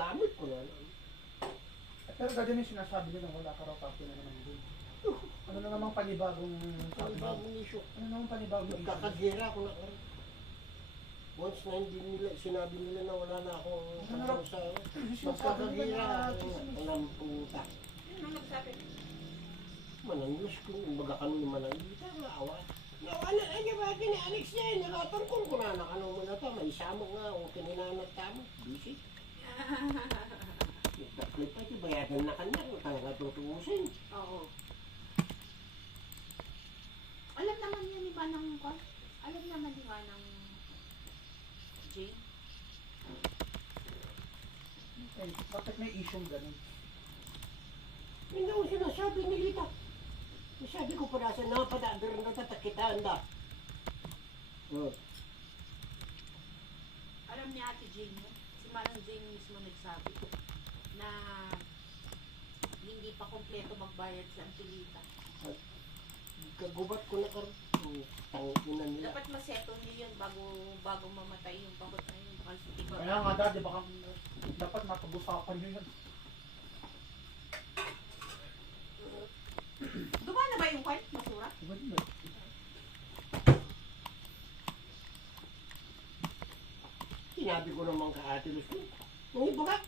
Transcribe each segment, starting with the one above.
gamit ko na. Pero ganyan yung sinasabi nila, wala ka raw copy na naman doon. Ano na namang panibagong copy? Panibagong issue. Ano namang panibagong issue? Nagkakagira ako na. Once na hindi nila, sinabi nila na wala na akong kasama sa magkakagira. Walang puta. Ano nagsabi? Mananglos ko, baga kami manangita, naawa. Nawala na niya ba ni Alex niya, nakatangkong ko na nakano mo na ito, may isama nga, o kininanat tamo, busy. Nagtaklip pa siya, bayagan na kanya, kung talaga tutuusin. Oo. Alam naman yan ni Manang ko. Alam naman ni Manang Jane. Okay. Bakit may issue ganun? Hindi ko sinasabi ni Lita. Sabi ko pa nasa napadadar na tatakitaan da. Alam ni Ate Jane mo, si Manang Jane mismo nagsabi na hindi pa kompleto magbayad sa Antilita. Kagubat ko na karon. Tanginan nila. Dapat masettle niyo yun bago mamatay yung pagod na yun. Kaya nga dati, baka dapat mapag-usapan nyo yun. Dumaan na ba yung kwan? Masura? Diba din eh? Sinabi ko naman ka Ate Luz ko. Nung iba ka?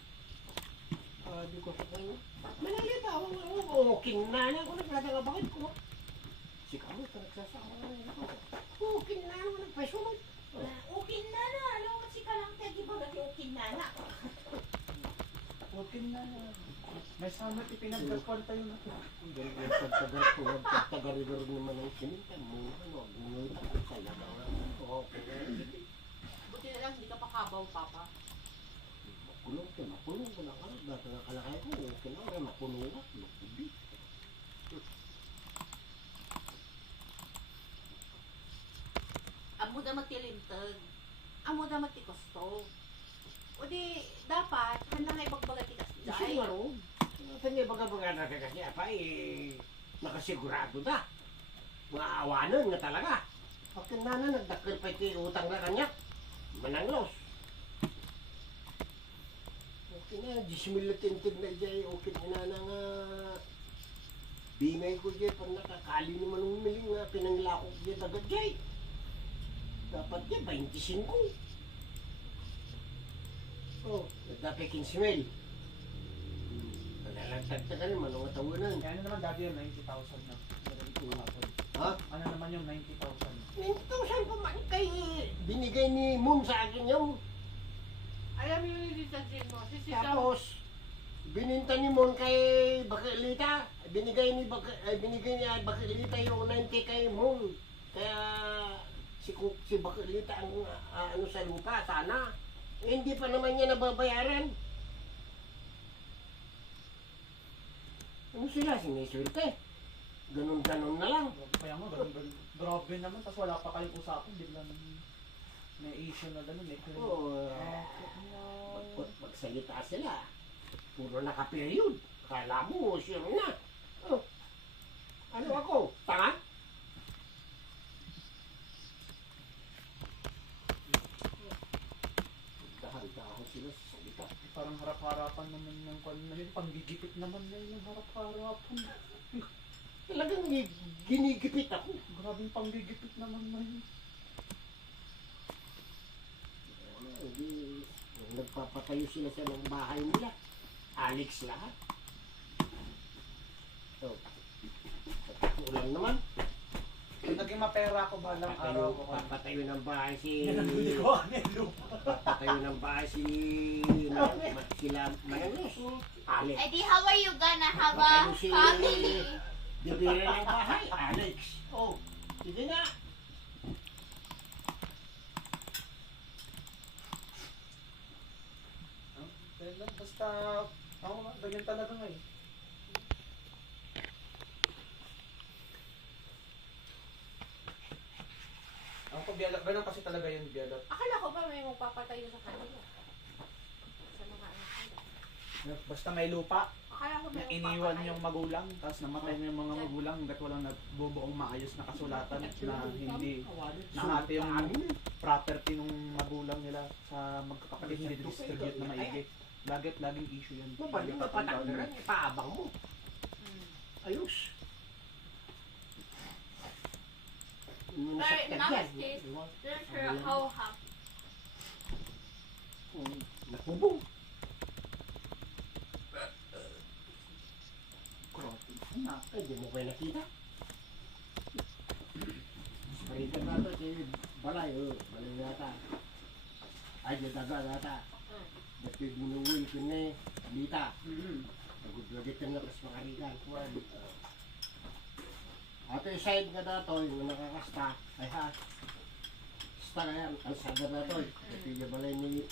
Di ko sa kanya. Manalita ako nga ako. Kinana ko nagkatagabakit ko. Sikamo ka nagsasama na ito. Kinana ko nagpasuman. Ukin na na. Alam mo kasi ka lang tagi ba gati ukin na na. Okay na. May samat ipinagkakwan tayo na ito. Pagtagar-tagar naman ang sininta mo. Gunulta ko sa labaw lang. Buti na lang hindi ka pa kabaw, Papa. Makulong ko na ka. Dati nga kalakay ko. Okay na. Makulong ka. Makubi. Amo da matilintag. Amo da matikosto. O di, dapat, handa nga ibagbaga tikas Kasi nga ro. Tanya baga-baga na kasi apa nakasigurado na. Maawanan nga talaga. Pagka na nagdakil pa iti utang na kanya. Mananglos. Okay na, 10 mil tintig na dyan. Okay na nga bingay ko dyan. Pag nakakali naman ng miling nga pinanglakok dyan agad dyan. Dapat dyan, 25. Oh, dapat 15 mil. Nalagtagta ka naman, mga tawanan. Kaya ano naman dati yung 90,000 na. Ha? Ano naman yung 90,000? 90,000 pa man kay binigay ni Moon sa akin yung. Alam mo yung Tita Jane mo, si Tita Tapos, bininta ni Moon kay Bakilita. Binigay ni Bakilita yung 90 kay Moon. Kaya si Bakilita ang ano sa lupa, sana. Hindi pa naman niya nababayaran. Ano sila? Siniswerte. Ganun-ganun na lang. Kaya nga, ganun. Grabe naman, tapos wala pa kayong usapan, bigla nang may issue na gano'n, may claim. Oo. Magsalita sila. Puro naka-period. Kala mo, sure na. Oh. Ano ako? Tanga? Dahan-dahan sila sa salita. Parang harap-harapan naman ng kwan na yun, panggigipit naman na yun yung harap-harapan. Talagang ginigipit ako. Grabing panggigipit naman na yun. Hindi, nagpapatayo sila sa ng bahay nila. Alex lahat. So, ulang naman. Kung naging mapera ko balang araw ko. Papatayo ng bahay si... Hindi ko ano yung lupa. Papatayo ng bahay sila Mananglos. Alex. Eh di how are you gonna have a Papatayo si... family? Bibira ng bahay, Alex. Oh, sige na. Basta, ako nga, ganyan talaga nga eh. Ako biyalot, ganun kasi talaga yung biyalot. Akala ko ba may magpapatayo sa kanila? Sa mga anak nila. Basta may lupa, Akala ko may na iniwan yung magulang, tapos namatay na yung mga magulang hanggat walang nagbubuong maayos na kasulatan na hindi nahati yung property ng magulang nila sa magkakapatid, hindi distribute na maigi. Laging issue yan. Mapaling mapatakdaran, ipaabang mo. Mm. Ayos. Yung But nasaktan now yan. it's taste- Diba? There's her how half. Nakubong. Ay, di mo kayo nakita. Parita na ito, si Balay, Balay yata. Ay, di daga yata. Mm. Dati binuwi ko na Lita. Mm-hmm. Nagudlagit ka na kas makarigan. Ato yung side nga dato, yung nakakasta, ay ha. Sta na yan, ang saga dato. Dati yung balay ni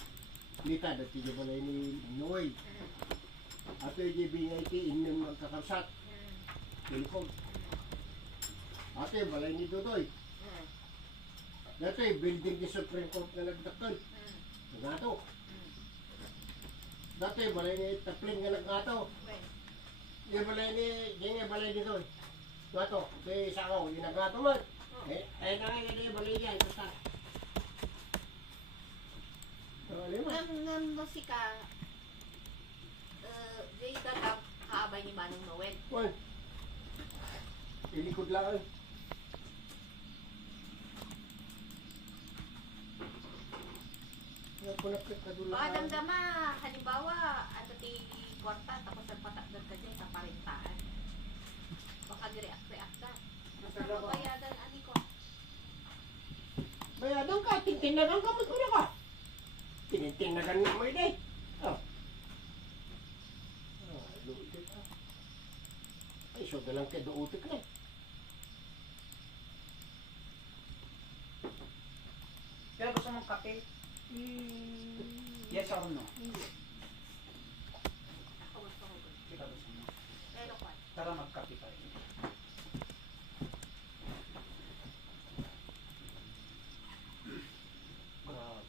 Lita, dati yung balay ni Noy. Ato yung jibingay ti inyong magkakabsat. Pilkog. Ato yung balay ni Dudoy. Mm. Dato yung building ni Supreme Court na nagdakton. Mm. Nagato. Mm. Dato yung balay ni Taplin nga naggato. Okay. Yung balay ni, yung balay ni Dudoy. Gato, kay Sangaw, yung naggato man. Ay nakakita yung balay niya, ito sa. Lima. Ng musika, di dagang kaabay ni Manong Noel. Well, ilikod lang. Napunapit na doon Baka lang. damdama, halimbawa, ato ti kwarta, tapos nagpatakdan ka dyan sa parintaan. Baka di-react ka. Basta mabayadan, ani ko. Bayadang ka, tintinagan ka, magkula ka. Tinitinagan na mo yun eh. Oh. Luutik ka. Ay, so dalang ka, duutik na. Pero gusto mong kape? Yes or no? Hindi. Ako gusto ko gusto. Ikaw gusto mo. Pero kwa. Tara magkape tayo. Grabe.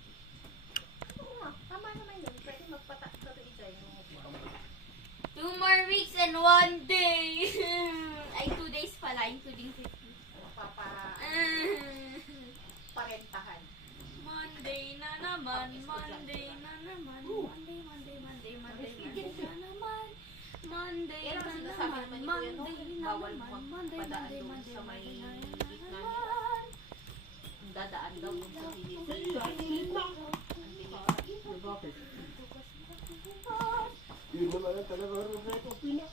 Oo nga, tama naman yun. Pwede magpatakdan dyan. 2 more weeks and 1 day. Ay, 2 days pala, including 50. Mapapa, parentahan. Monday na naman, Monday na naman, Monday na naman, Monday Pero na kasi nasabi naman, naman ni Kuya Monday Noel, na bawal naman, magpadaan doon sa may gitna nila. Dadaan daw kung sa pilit. Ay, hilit na. Ang bilis. Bakit? Yun naman ang talaga rin na ito, pina.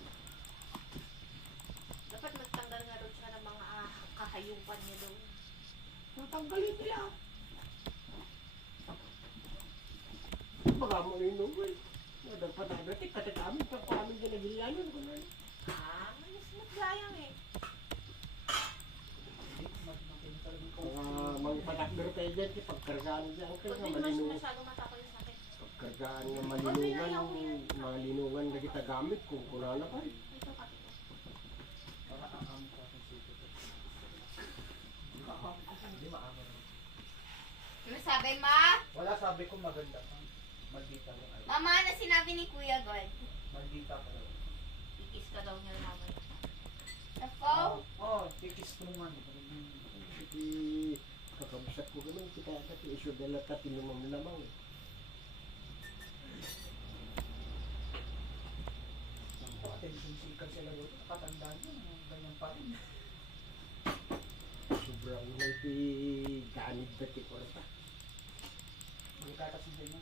Dapat magtanggal nga doon siya ng mga kahayupan niya doon. Natanggalin nila. Baka mo rin nung eh. Dapat katakamin pa ko amin din nagilianan ko na. Malis naglayang eh. Mga patakder kayo dyan, pagkargaan dyan kayo Pag nga di mas malinungan. masyado matapal sa akin. Pagkargaan nga malinungan, mga linungan na kita gamit kung kuna na pa. Ito ka. Ano sabi, ma? Wala, sabi ko maganda ka. Maldita lang. Mama, ano sinabi ni Kuya God? Maldita ka lang. Ikis ka daw niya naman. Nako? Kikis ko naman. Hindi kakabisat ko ganun, kita kati iso dala kati lumam-lamang. Attention seeker sila doon. Katandaan nyo, ganyan pa rin. Sobrang may ganid na tikorta. Hindi kata sila nyo.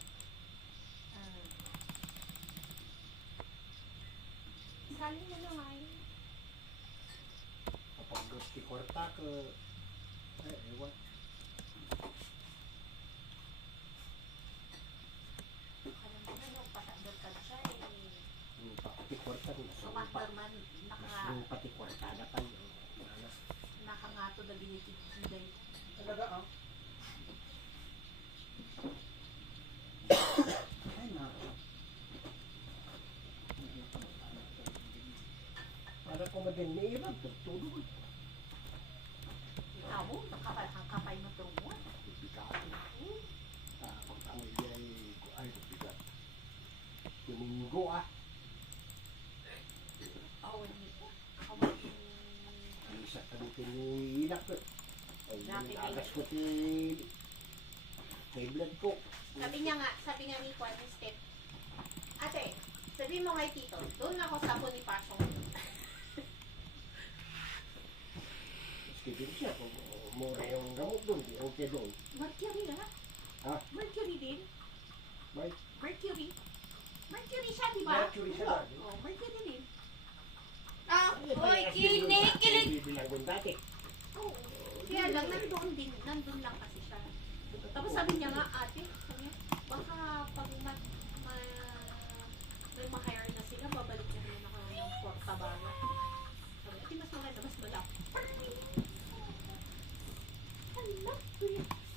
Sali mo na nga yun. Kapag tikorta ka, ay ewan. Alam mo na yung patandol ka siya eh. Yung tikorta, Sumaster man, yung patikorta na pa yun. nakangato na binitigiday. Talaga Ay nga. Para ko madinirap, tutulog. Ikaw mo, ang kapay mo trumo. Bigato. Pag ang ay bigat. Domingo Awan niyo. Awan niyo. ang isa kami tinihinak ko. Ay, agas ko blood ko. Sabi niya nga ni Juan Step, Ate, sabihin mo kay Tito, doon ako sa Bonifacio. Maski din siya, kung mura yung gamot doon, di okay doon. Mercury na? Ha? Mercury din? May Mercury? Mercury siya, di ba? mercury siya. Oh, Mercury din. Ah, oy, kinikilig. Bilang doon dati. Oo. Kaya lang, nandun lang kasi siya. Tapos sabi niya nga, ate, sabi niya, baka pag may ma-hire na sila, babalik na naman ako ng Portabana. Sabi, ate, mas maganda, mas malap.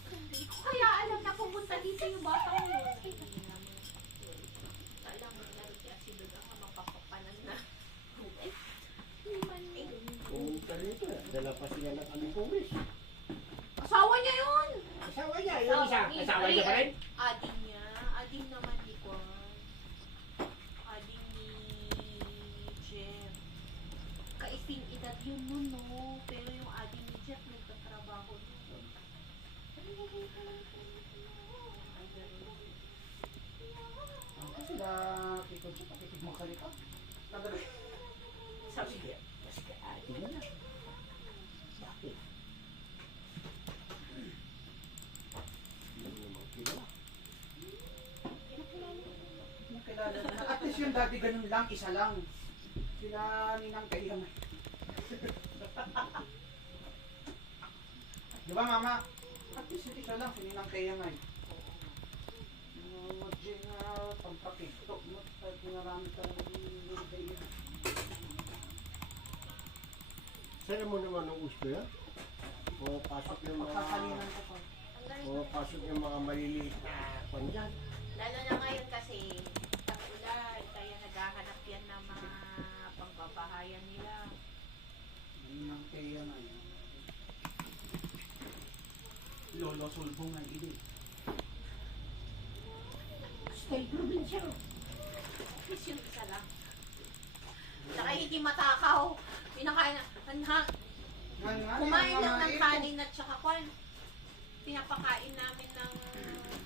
Hindi ko kaya alam na pumunta dito yung bata ko. Hindi namin. Alam mo, naruti si doon ako mapapapanan na. Eh, hindi man Pumunta rito, dala pa sila ng aming pulis. asawa niya yun! Asawa niya, yung isa. Asawa niya pa rin? Ading niya. Ading naman ni Juan. Ading ni Jeff. Kaising edad yun nun, no? Pero yung ading ni Jeff nagtatrabaho nun. Ay, ganun. Ang sila, Tito Jeff, pakitig mo kalita. Nagalit. Sabi niya, mas kaati na lang. Bakit? Hindi mo naman kilala. Nakilala na. At least yung dati ganun lang, isa lang. Sila ninang kayang. Di ba mama? At least hindi siya lang, si ninang kayang ay. Mag-gym na, pampakito mo, at pinarami ka na ninang kayang. Saan mo naman ang gusto yan? O pasok yung mga... Pagkakalinan ko pa. Ang galing. O pasok yung mga maliliit na pandyan. Lalo na ngayon kasi tag-ulan, kaya naghahanap yan ng mga pangbabahayan nila. Ninang kayang ay. Lolo sulbong ay ini. Stay provincial. At least yung isa lang. Saka hindi matakaw. Pinakain na. Kumain lang ng kanin at saka kwan. Pinapakain namin ng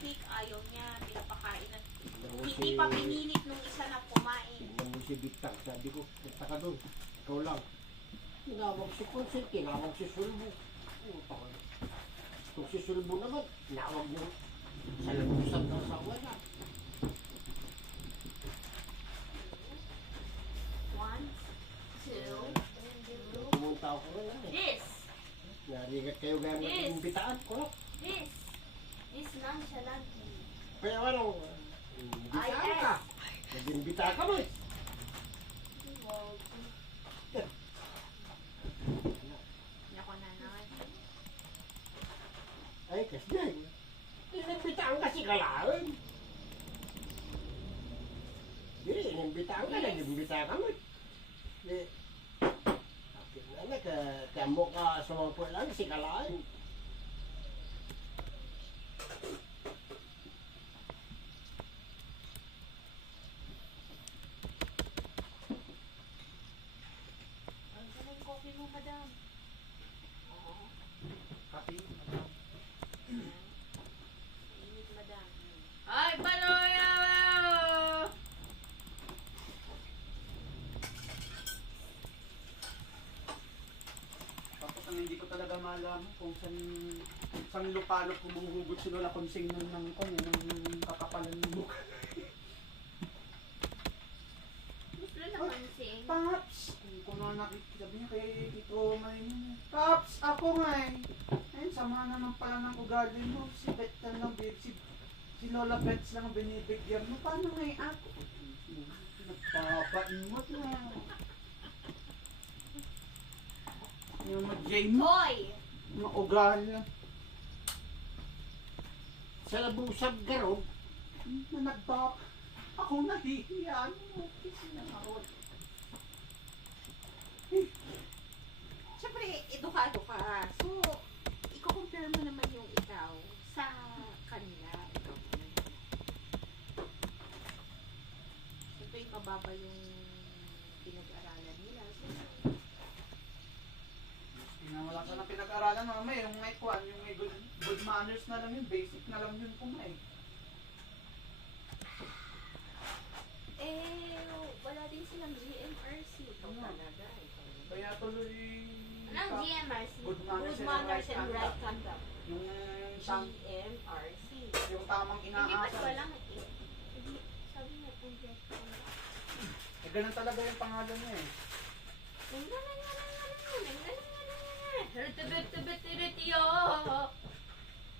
cake. Ayaw niya. Pinapakain na. Hindi pa pinilit nung isa na kumain. Tingnan mo si Biktang. Sabi ko, punta ka doon. Ikaw lang. Tinawag si Consul, tinawag si Sulbo. Puta ko. Kung si Sulbo naman, tinawag niyo sa lagusan ng asawa niya. One, two, Pumunta ako rin. This. Narigat kayo gaya ng Yes. imbitaan ko. This. This nonchalant. Pero ano, imbitaan ka. Nag-imbita ka mo eh. Hindi ako nanay. Ay, kasi yan. Inimbitaan ka si Kalaan. Di, inimbitaan ka, nag-imbita ka mo eh. Di, akin na na, kamo ka sa mga po lang si Kalaan. Ang galing coffee mo, madam. Oo. Kapi. Init, madam. Ay, panoya! Tapos ang hindi ko talaga malaman kung saan lupalop humuhugot si Lola Consing ng kakapalan ng mukha. Gusto naman sing. Paps! Hindi ko na nakikita niya kay Tito Maynard. Paps! Ako nga eh! Ayun, sama naman pala ng ugali mo. Si Bet lang, si Lola Bets lang ang binibigyan mo. Paano nga eh ako? Nagpapaimot na. Yung mag-Jane mo, Hoy! maugali lang. Sa labusag garog, Na nagpap. Ako nahihiya. Ano? Sinangarot. Siyempre, edukado ka. So, i-compare mo naman yung ikaw sa kanila. Ikaw naman. Siyempre, mababa yung pinag-aralan nila. So, Wala ka na pinag-aralan mamay, yung may kwan, yung may good manners na lang yun, basic na lang yun kumay. tuloy. Anong GMRC? Good manners, Good manners and right right conduct. Yung, tam, GMRC. yung tamang Hindi pa inaasal. lang eh. Hindi, sabi niya kung get ko na. Eh, ganun talaga yung pangalan niya eh.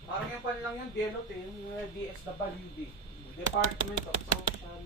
Parang yung pan lang yung DLOT eh, yung DSWD. Department of Social